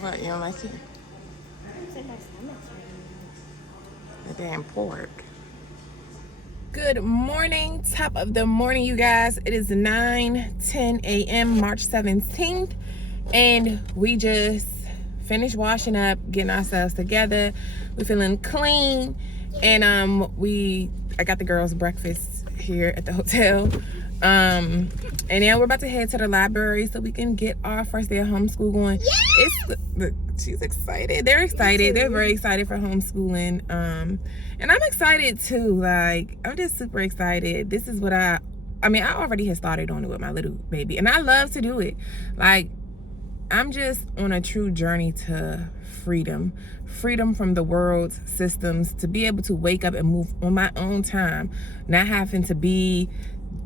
What, you don't like it? It's like my stomach's hurting. The damn pork. Good morning, top of the morning, you guys. It is 9:10 a.m. March 17th, and we just finished washing up, getting ourselves together. We're feeling clean, and I got the girls breakfast here at the hotel. And now we're about to head to the library so we can get our first day of homeschool going. Yeah! She's excited. They're excited. They're very excited for homeschooling. And I'm excited too. Like, I'm just super excited. This is what I already had started on it with my little baby, and I love to do it. Like, I'm just on a true journey to freedom from the world's systems, to be able to wake up and move on my own time, not having to be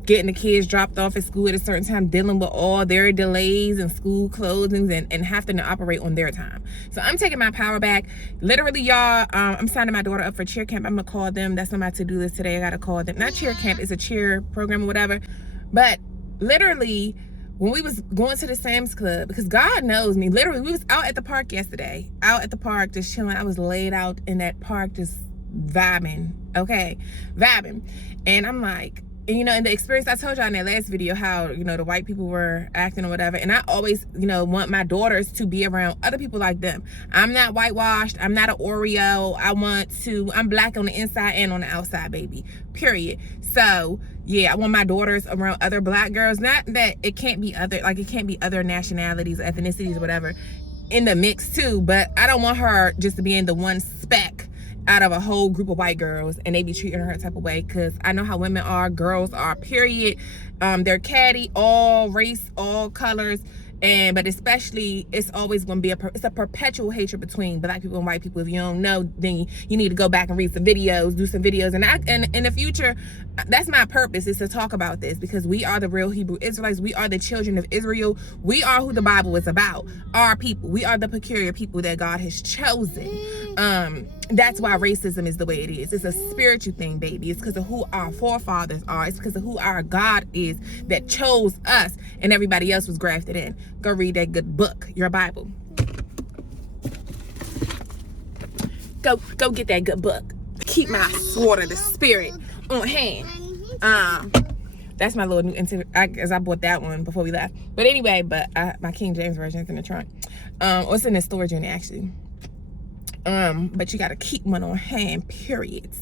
getting the kids dropped off at school at a certain time, dealing with all their delays and school closings, and having to operate on their time. So I'm taking my power back. Literally, y'all, I'm signing my daughter up for cheer camp. I'm gonna call them. That's on my to-do list today. I gotta call them. Not cheer camp, it's a cheer program or whatever. But literally, when we was going to the Sam's Club, because God knows me, literally, we was out at the park yesterday. Out at the park, just chilling. I was laid out in that park, just vibing, okay? Vibing. And I'm like, and, in the experience I told y'all in that last video, how, the white people were acting or whatever. And I always, want my daughters to be around other people like them. I'm not whitewashed. I'm not an Oreo. I'm black on the inside and on the outside, baby. Period. So, yeah, I want my daughters around other black girls. Not that it can't be other nationalities, ethnicities, whatever, in the mix too. But I don't want her just to be in the one speck out of a whole group of white girls and they be treating her type of way, because I know how women are, girls are, period. They're catty, all race, all colors, but especially it's always going to be it's a perpetual hatred between black people and white people. If you don't know, then you need to go back and read some videos, do some videos, and in the future, that's my purpose, is to talk about this, because we are the real Hebrew Israelites. We are the children of Israel. We are who the Bible is about. Our people. We are the peculiar people that God has chosen. That's why racism is the way it is. It's a spiritual thing, baby. It's because of who our forefathers are. It's because of who our God is that chose us, and everybody else was grafted in. Go read that good book, your Bible. Go get that good book. Keep my sword of the spirit on hand. That's my little new as I bought that one before we left. But anyway, my King James version is in the trunk. Or it's in the storage unit, actually. But you gotta keep one on hand, periods.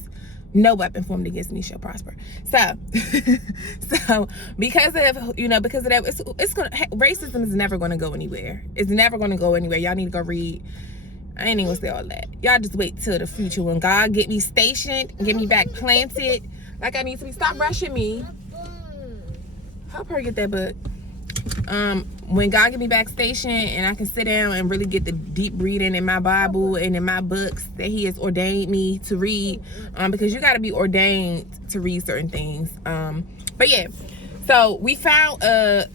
No weapon formed against me shall prosper. So because of that, racism is never gonna go anywhere. It's never gonna go anywhere. Y'all need to go read. I ain't even gonna say all that. Y'all just wait till the future when God get me stationed, get me back planted like I need to be. Stop rushing me. Help her get that book. When God get me back stationed and I can sit down and really get the deep reading in my Bible and in my books that He has ordained me to read, because you got to be ordained to read certain things. But yeah, so we found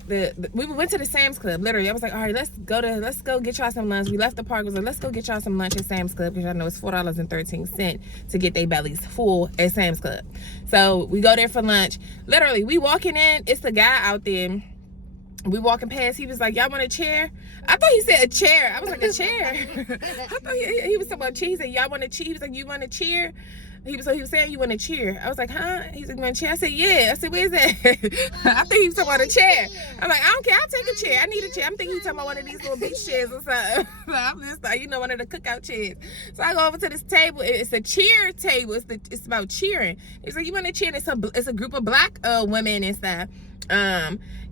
we went to the Sam's Club. Literally, I was like, all right, let's go get y'all some lunch. We left the park. I was like, let's go get y'all some lunch at Sam's Club, because y'all know it's $4.13 to get their bellies full at Sam's Club. So we go there for lunch. Literally, we walking in, it's the guy out there. We walking past, he was like, y'all want a chair? I thought he said a chair. I was like, a chair? I thought he was talking about cheer. He said, y'all want a chair? He was like, you want a chair? He was saying, you want a chair? I was like, huh? He's like, you want a chair? I said, yeah. I said, where's that? I think he was talking about a chair. I'm like, I don't care, I'll take a chair. I need a chair. I'm thinking he's talking about one of these little beach chairs or something. I'm just like, one of the cookout chairs. So I go over to this table. It's a cheer table. It's about cheering. He's like, you want a chair? It's a group of black women and stuff.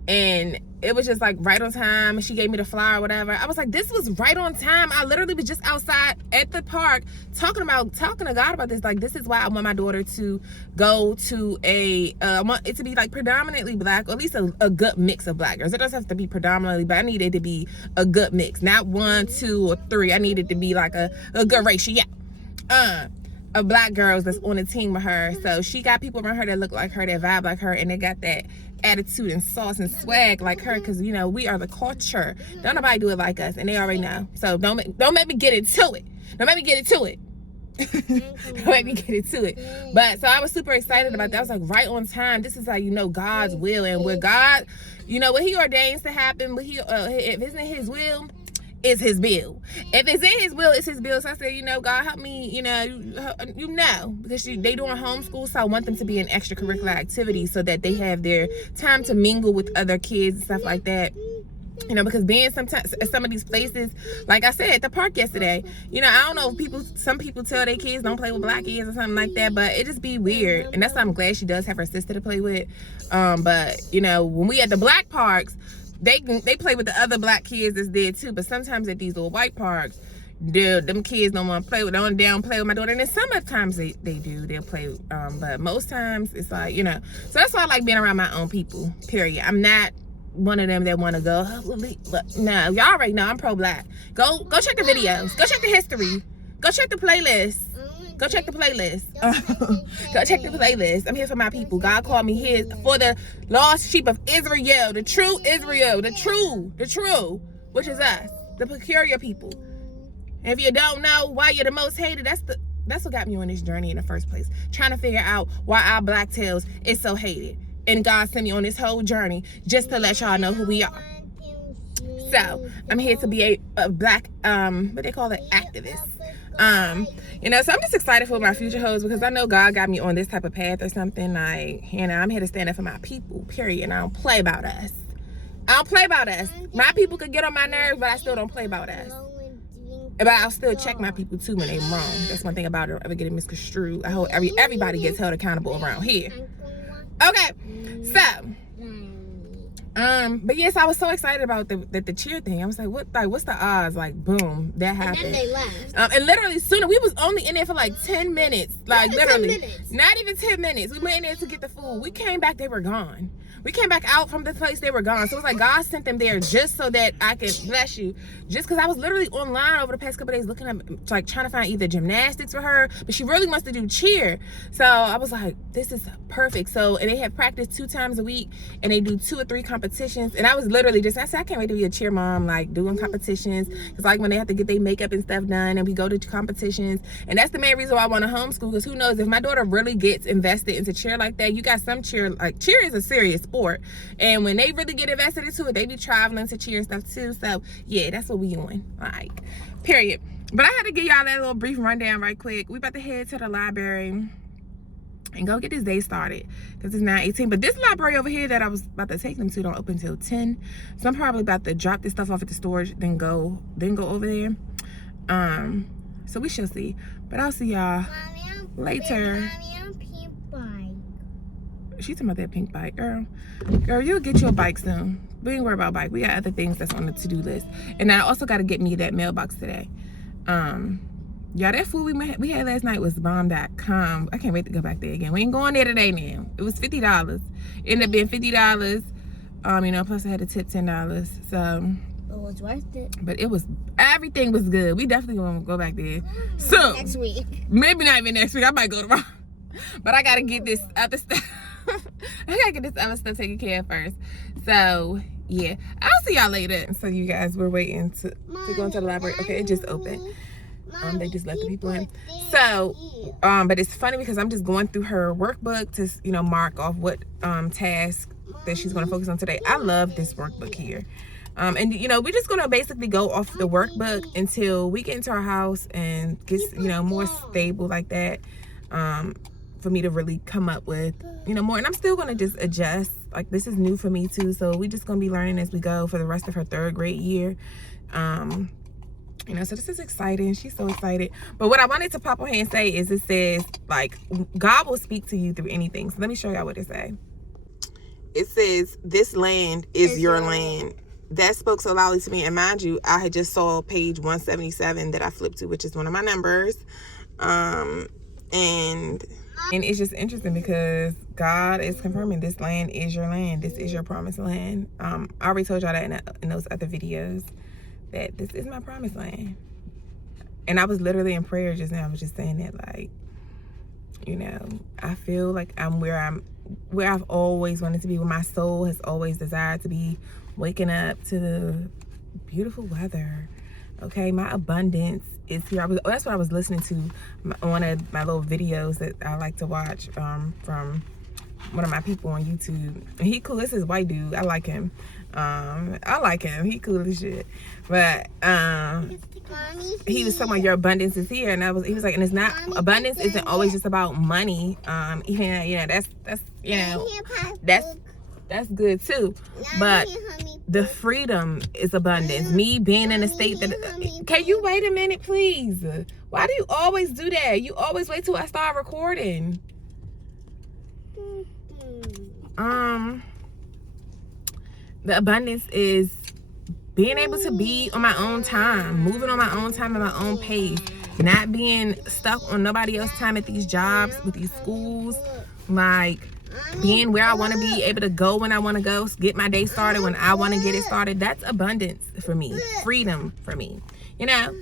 And it was just like right on time. She gave me the flyer or whatever. I was like, this was right on time. I literally was just outside at the park talking to God about this. Like, this is why I want my daughter to go to I want it to be like predominantly black, or at least a good mix of black girls. It doesn't have to be predominantly, but I need it to be a good mix. Not 1, 2, or 3. I need it to be like a good ratio. Yeah. Of black girls that's on the team with her. So she got people around her that look like her, that vibe like her, and they got that attitude and sauce and swag like her, because we are the culture. Don't nobody do it like us, and they already know. So don't make me get into it. Don't make me get into it. Don't make me get into it. But so I was super excited about that. I was like, right on time. This is how God's will, and where God, what He ordains to happen, if it's in His will, it's his bill. If it's in his will, it's his bill. So I said, you know, God help me, you know, because they doing homeschool, so I want them to be in extracurricular activities so that they have their time to mingle with other kids and stuff like that. You know, because being sometimes at some of these places, like I said at the park yesterday, you know, I don't know if some people tell their kids don't play with black kids or something like that, but it just be weird. And that's why I'm glad she does have her sister to play with. But you know, when we at the black parks, they play with the other black kids that's there too. But sometimes at these little white parks, them kids don't want to play with, they don't play with my daughter. And then sometimes they do, they'll play, but most times it's like, you know. So that's why I like being around my own people, period. I'm not one of them that want to go, no, y'all already know I'm pro-black. Go check the videos, go check the history, go check the playlist, go check the playlist. Go check the playlist. I'm here for my people. God called me his, for the lost sheep of Israel, the true Israel, the true, which is us, the peculiar people. And if you don't know why you're the most hated, that's what got me on this journey in the first place, trying to figure out why our black tails is so hated. And God sent me on this whole journey just to let y'all know who we are. So I'm here to be a black, what they call it, activist. You know, so I'm just excited for what my future holds, because I know God got me on this type of path or something. Like, you know, I'm here to stand up for my people, period. And I don't play about us. I don't play about us. My people could get on my nerves, but I still don't play about us. But I'll still check my people too when they're wrong. That's one thing about it, ever getting misconstrued. I hope everybody gets held accountable around here. Okay, so but yes, I was so excited about the cheer thing. I was like, what's the odds? Like, boom, that happened. And then they left. And literally sooner, we was only in there for like 10 minutes. Like, literally 10 minutes. Not even 10 minutes. We went in there to get the food. We came back, they were gone. We came back out from the place, they were gone. So it was like God sent them there just so that I could, bless you, just because I was literally online over the past couple of days looking up, like trying to find either gymnastics for her, but she really wants to do cheer. So I was like, this is perfect. So, and they have practice 2 times a week, and they do 2 or 3 competitions. And I was literally I said, I can't wait to be a cheer mom, like doing competitions. It's like when they have to get their makeup and stuff done, and we go to competitions. And that's the main reason why I want to homeschool, because who knows, if my daughter really gets invested into cheer like that, you got some cheer, like cheer is a serious sport. And when they really get invested into it, they be traveling to cheer and stuff too. So yeah, that's what we on, like, period. But I had to give y'all that little brief rundown right quick. We about to head to the library and go get this day started, because it's 9:18. But this library over here that I was about to take them to don't open until 10. So I'm probably about to drop this stuff off at the storage, then go over there. So we shall see. But I'll see y'all later. She's talking about that pink bike. Girl, you'll get your bike soon. We ain't worry about bike. We got other things that's on the to-do list. And I also got to get me that mailbox today. Y'all, that food we had last night was bomb.com. I can't wait to go back there again. We ain't going there today now. It was $50. It ended up being $50. You know, plus I had to tip $10. So it was worth it. But everything was good. We definitely gonna go back there. So next week. Maybe not even next week. I might go tomorrow. But I gotta get this other stuff. I gotta get this other stuff taken care of first. So yeah, I'll see y'all later. So you guys, we're waiting to go into the library. Okay, it just opened. They just let the people in. So but it's funny because I'm just going through her workbook to, you know, mark off what task that she's gonna focus on today. I love this workbook here. And you know, we're just gonna basically go off the workbook until we get into our house and get, you know, more stable like that. For me to really come up with, you know, more. And I'm still gonna just adjust. Like, this is new for me too, so we just gonna be learning as we go for the rest of her 3rd grade year. You know, so this is exciting. She's so excited. But what I wanted to pop on here and say is, it says, like, God will speak to you through anything. So let me show y'all what it says. It says, this land is your land. That spoke so loudly to me. And mind you, I had just saw page 177 that I flipped to, which is one of my numbers. And it's just interesting because God is confirming this land is your land. This is your promised land. I already told y'all that in those other videos, that this is my promised land. And I was literally in prayer just now. I was just saying that, like, you know, I feel like I'm where I've always wanted to be, where my soul has always desired to be, waking up to the beautiful weather. Okay, my abundance is here. That's what I was listening to, one of my little videos that I like to watch from one of my people on YouTube. He cool. This is white dude. I like him. I like him. He cool as shit. But he was talking about your abundance is here, and he was like, and it's not, abundance isn't always just about money. Even that's that's good too. But the freedom is abundance. Me being in a state that, can you wait a minute, please? Why do you always do that? You always wait till I start recording. The abundance is being able to be on my own time, moving on my own time at my own pace, not being stuck on nobody else's time at these jobs, with these schools, like being where I want to be, able to go when I want to go, get my day started when I want to get it started. That's abundance for me, freedom for me, you know?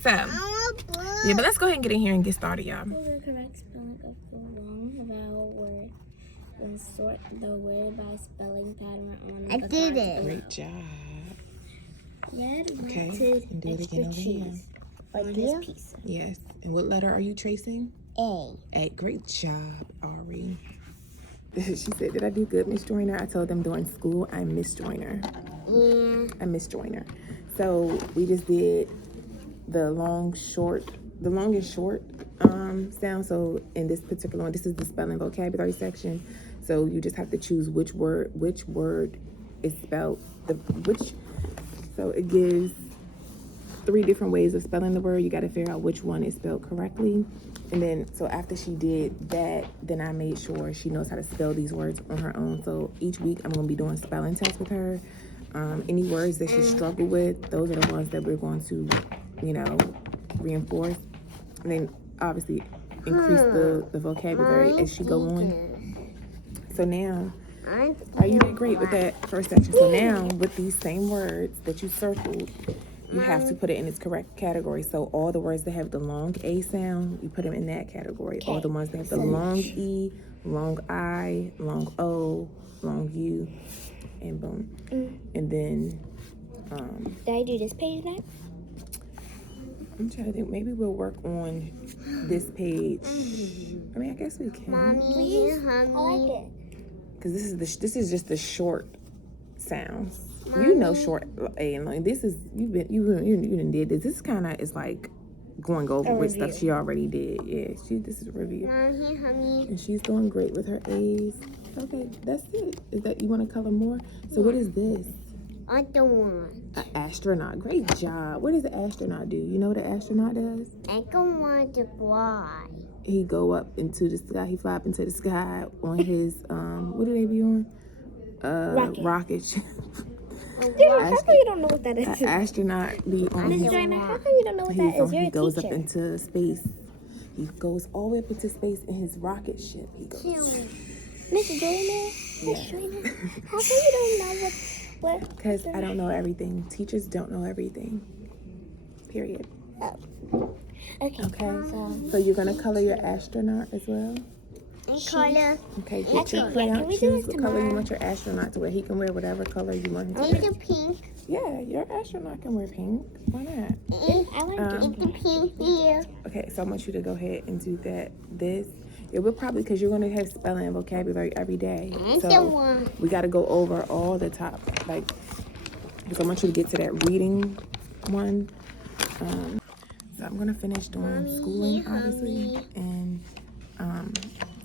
So, yeah, but let's go ahead and get in here and get started, y'all. The correct spelling of the long vowel word and sort the word by spelling pattern on the did it. Great job. Red, Okay, rented, and do it again over here. On this piece. Yes. And what letter are you tracing? A. A. Great job, Ari. She said, did I do good, Miss Joyner? I told them during school, I'm Miss Joyner. Yeah. I'm Miss Joyner. So we just did the long and short sound. So in this particular one, this is the spelling vocabulary section. So you just have to choose which word is spelled, so it gives 3 different ways of spelling the word. You got to figure out which one is spelled correctly. And then, so after she did that, then I made sure she knows how to spell these words on her own. So each week I'm going to be doing spelling tests with her. Any words that she struggled with, those are the ones that we're going to, reinforce. And then obviously increase the vocabulary as she go on. So now, you did great with that first section. So now, with these same words that you circled, you have to put it in its correct category. So all the words that have the long A sound, you put them in that category. All the ones that have the long E, long I, long O, long U, and boom. And then, did I do this page next? I'm trying to think. Maybe we'll work on this page. I mean, I guess we can. Mommy, I like it. Because this is just the short sounds. Mommy. You know short A and long. This is you done did this. This kind of is like going over with stuff she already did. Yeah, this is a review. Mommy, honey. And she's doing great with her A's. Okay, that's it. Is that you want to color more? So what is this? I don't want. An astronaut. Great job. What does an astronaut do? You know what an astronaut does? I don't want to fly. He go up into the sky. He fly up into the sky on his what do they be on? Rocket ship. Dude, how come you don't know what that is? An astronaut be on his. How come you don't know what that is? You're He goes a teacher. up into space. He goes all the way up into space in his rocket ship. He goes. Miss Joyner? Miss Joyner? How come you don't know what? Because I don't know everything. Teachers don't know everything. Period. Oh. Okay. So you're gonna color your astronaut as well? Color. Okay, get your crayon. Choose what color you want your astronaut to wear. He can wear whatever color you want him to wear. Pink. Yeah, your astronaut can wear pink. Why not? I like the pink here. Okay, so I want you to go ahead and do that. It will probably, because you're going to have spelling and vocabulary every day. So we got to go over all the top, because I want you to get to that reading one. So I'm going to finish doing schooling, obviously, and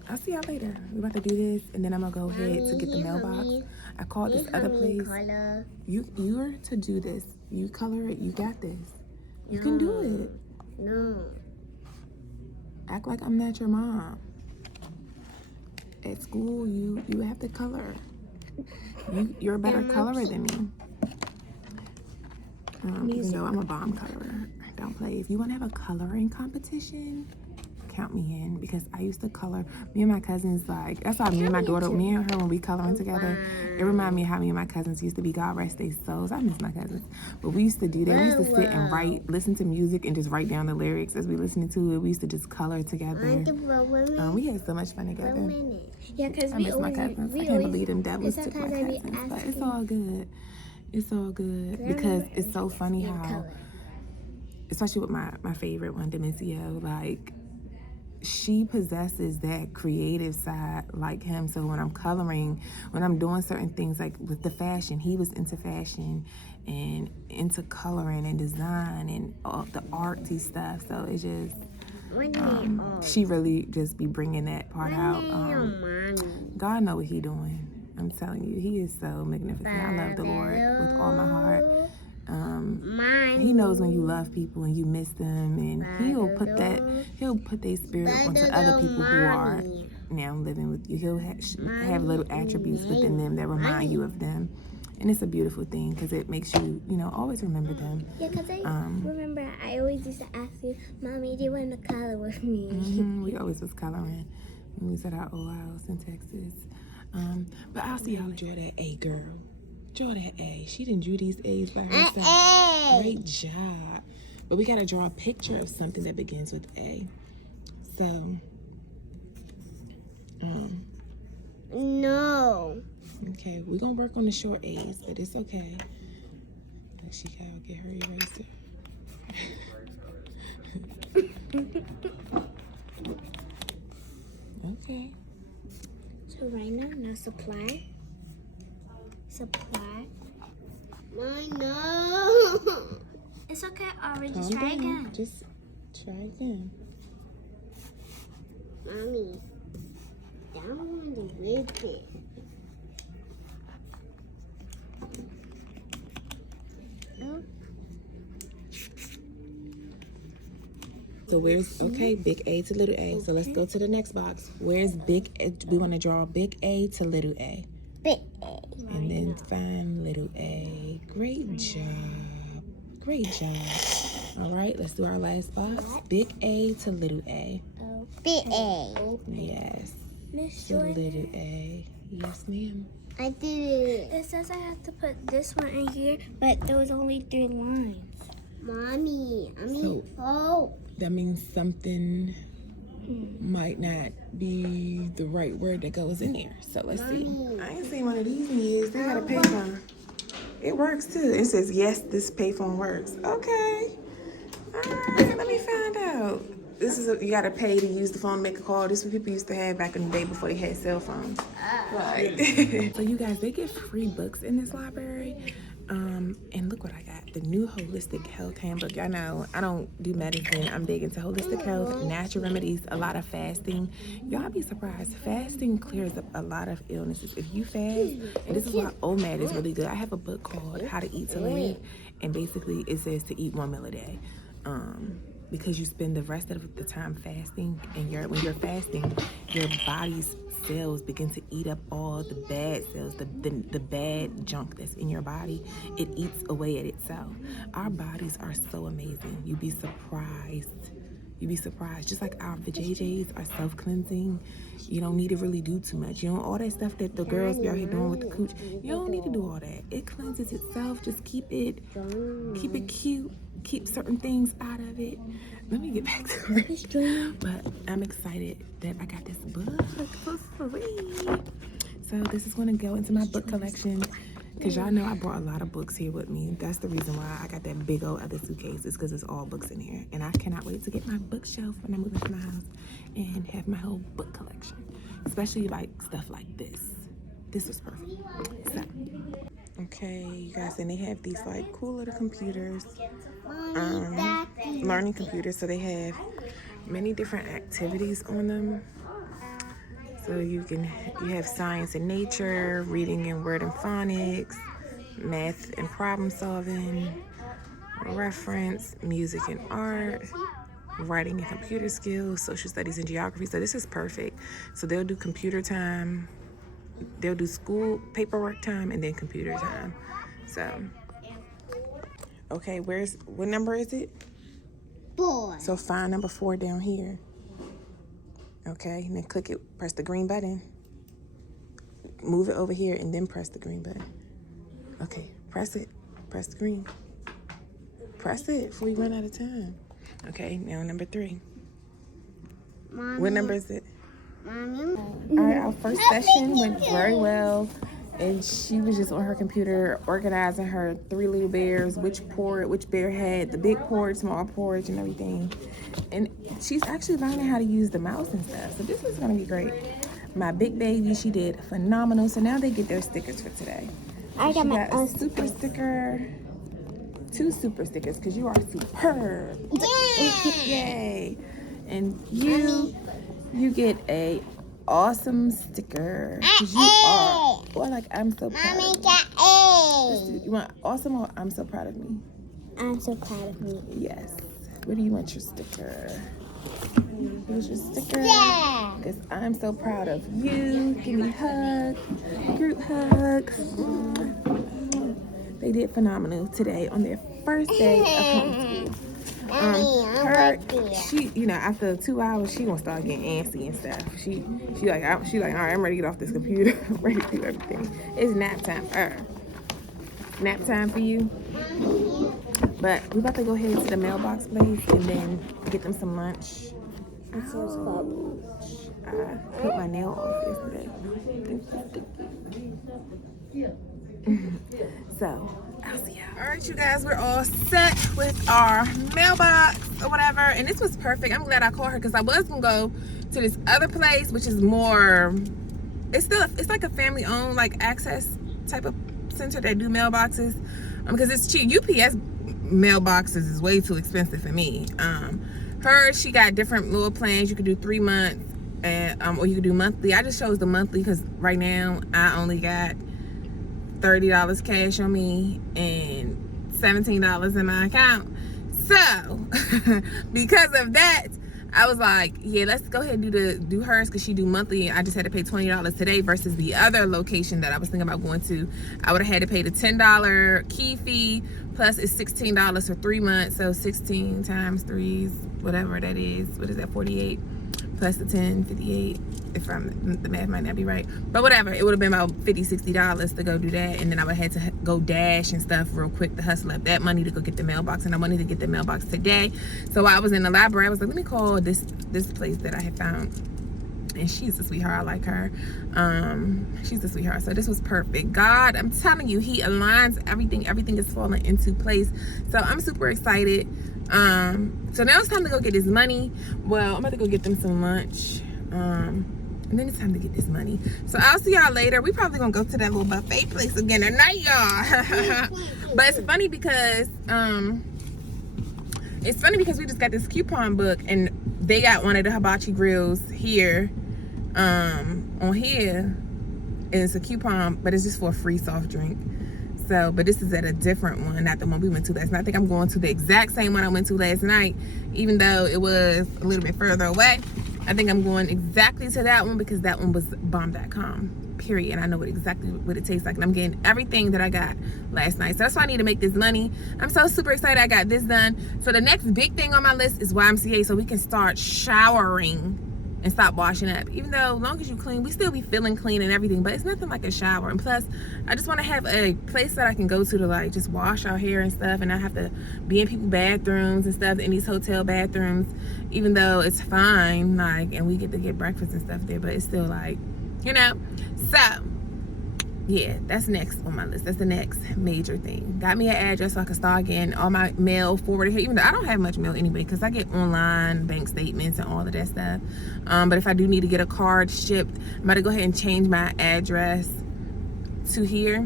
I'll see y'all later. We're about to do this, and then I'm going to go ahead to get the mailbox. I called this other place. You're to do this. You color it. You got this. You can do it. No. Act like I'm not your mom. At school, you have to color. You're a better colorer than me. Even though I'm a bomb colorer. Don't play. If you want to have a coloring competition, count me in, because I used to color. Me and my cousins, that's why me and my daughter, me and her, when we coloring together, it reminded me of how me and my cousins used to be. God rest their souls. I miss my cousins. But we used to do that. We used to sit and write, listen to music, and just write down the lyrics as we listening to it. We used to just color together. We had so much fun together. Yeah, because I miss my cousins. I can't believe them devils took my cousins. But it's all good. It's all good, because it's so funny how, especially with my favorite one, Demisio, she possesses that creative side like him. So when I'm coloring, when I'm doing certain things like with the fashion, he was into fashion and into coloring and design and all the artsy stuff. So it's just she really just be bringing that part out. God know what he doing. I'm telling you, he is so magnificent. I love the Lord with all my heart. He knows when you love people and you miss them, and he'll put their spirit onto other people who are now living with you. He'll have little attributes within them that remind you of them. And it's a beautiful thing because it makes you, always remember them. Yeah, because I remember I always used to ask you, Mommy, do you want to color with me? We always was coloring when we was at our old house in Texas. But I'll see y'all draw that A, girl. Draw that A. She didn't drew these A's by herself. Great job. But we got to draw a picture of something that begins with A. So, No. Okay, we're going to work on the short A's, but it's okay. She got to get her eraser. Okay. So right now supply. Supply. No. It's okay, Ari. Just try again. Just try again. Mommy, I don't want to whip it. So where's, big A to little a. So let's go to the next box. Where's big A? We want to draw big A to little a. Big A. And then find little a. Great job. Great job. All right, let's do our last box. Big A to little a. Big A. Yes. Miss To Joy. little a. Yes, ma'am. I did it. It says I have to put this one in here, but there was only 3 lines. Mommy, That means something might not be the right word that goes in there. So let's see. I ain't seen one of these in years. They got a payphone. It works too. It says, yes, this payphone works. Okay. All right, let me find out. This is you gotta pay to use the phone to make a call. This is what people used to have back in the day before they had cell phones. Right. So you guys, they get free books in this library. And look what I got. The new Holistic Health Handbook. Y'all know I don't do medicine. I'm big into holistic health, natural remedies, a lot of fasting. Y'all be surprised. Fasting clears up a lot of illnesses. If you fast, and this is why OMAD is really good. I have a book called How to Eat to Live, and basically it says to eat 1 meal a day. Because you spend the rest of the time fasting, and when you're fasting, your body's cells begin to eat up all the bad cells, the bad junk that's in your body. It eats away at itself. Our bodies are so amazing. You'd be surprised. You'd be surprised. Just like our vajayjays are self-cleansing. You don't need to really do too much. You know, all that stuff that the girls be out here doing with the cooch, you don't need to do all that. It cleanses itself. Just keep it cute. Keep certain things out of it. Let me get back to it. But I'm excited that I got this book for free. So this is going to go into my book collection. Because y'all know I brought a lot of books here with me. That's the reason why I got that big old other suitcase. It's because it's all books in here. And I cannot wait to get my bookshelf when I move into my house and have my whole book collection. Especially like stuff like this. This was perfect. So, okay, you guys, and they have these like cool little computers. Learning computers. So they have many different activities on them. So you have science and nature, reading and word and phonics, math and problem solving, reference, music and art, writing and computer skills, social studies and geography. So this is perfect. So they'll do computer time, they'll do school paperwork time, and then computer time. So, okay, what number is it? 4. So find number 4 down here. Okay, and then click it, press the green button. Move it over here and then press the green button. Okay, press it. Press the green. Press it before you run out of time. Okay, now number 3. Mommy. What number is it? Mommy. All right, our first session went very well. and she was just on her computer organizing her 3 little bears, which bear had the big porch, small porch, and everything. And she's actually learning how to use the mouse and stuff. So this is gonna be great. My big baby, she did phenomenal. So now they get their stickers for today. I got my a super sticker, 2 super stickers, because you are superb. Yay! And you get a awesome sticker, because you are, or like, I'm so proud of you. You want awesome or I'm so proud of me? I'm so proud of me. Yes. Where do you want your sticker? Here's your sticker. Because I'm so proud of you. Give me a hug. Group hugs. They did phenomenal today on their first day of homeschool. She, you know, after 2 hours, she gonna start getting antsy and stuff. She like, all right, I'm ready to get off this computer. I'm ready to do everything. It's nap time. Nap time for you. But we about to go ahead to the Mailbox place and then get them some lunch. It says club. I put my nail off yesterday. So, I'll see y'all. All right, you guys, we're all set with our mailbox or whatever. And this was perfect. I'm glad I called her because I was going to go to this other place, which is more, it's like a family-owned, like, access type of center that do mailboxes. Because it's cheap. UPS mailboxes is way too expensive for me. She got different little plans. You could do 3 months, or you could do monthly. I just chose the monthly because right now I only got $30 cash on me and $17 in my account. So because of that, I was like, yeah, let's go ahead and do hers because she do monthly. I just had to pay $20 today versus the other location that I was thinking about going to. I would have had to pay the $10 key fee plus it's $16 for 3 months. So 16 times 3, whatever that is. What is that? 48 plus the 10, 58. If the math might not be right, but whatever. It would have been about $50-$60 to go do that, and then I would have had to go dash and stuff real quick to hustle up that money to go get the mailbox. And I wanted to get the mailbox today, so I was in the library. I was like, let me call this place that I had found, and she's a sweetheart. I like her. She's a sweetheart. So this was perfect. God, I'm telling you, He aligns everything. Everything is falling into place. So I'm super excited. So now it's time to go get this money. Well, I'm about to go get them some lunch. And then it's time to get this money. So I'll see y'all later. We probably gonna go to that little buffet place again tonight, y'all. But it's funny because we just got this coupon book and they got one of the hibachi grills here, on here, and it's a coupon, but it's just for a free soft drink. So, but this is at a different one, not the one we went to last night. I think I'm going to the exact same one I went to last night, even though it was a little bit further away. I think I'm going exactly to that one because that one was bomb.com, period. And I know exactly what it tastes like. And I'm getting everything that I got last night. So that's why I need to make this money. I'm so super excited I got this done. So the next big thing on my list is YMCA, so we can start showering and stop washing up. Even though as long as you clean, we still be feeling clean and everything, but it's nothing like a shower. And plus, I just want to have a place that I can go to like just wash our hair and stuff, and not have to be in people's bathrooms and stuff, in these hotel bathrooms, even though it's fine, like, and we get to get breakfast and stuff there, but it's still like, you know. So yeah, that's next on my list. That's the next major thing. Got me an address so I can start getting all my mail forwarded here, even though I don't have much mail anyway, because I get online bank statements and all of that stuff. But if I do need to get a card shipped, I'm about to go ahead and change my address to here.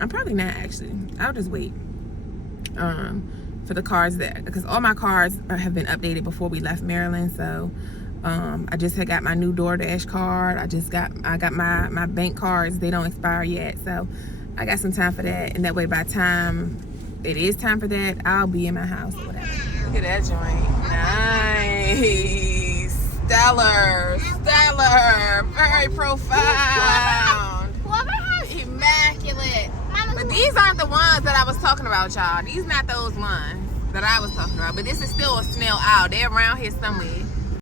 I'm probably not, actually. I'll just wait for the cards there, because all my cards have been updated before we left Maryland. So I just had got my new DoorDash card. I got my bank cards. They don't expire yet, so I got some time for that. And that way, by the time it is time for that, I'll be in my house or whatever. Look at that joint. Nice. Stellar. Very profound. Immaculate. But these aren't the ones that I was talking about, y'all. These not those ones that I was talking about. But this is still a snail owl. They're around here somewhere.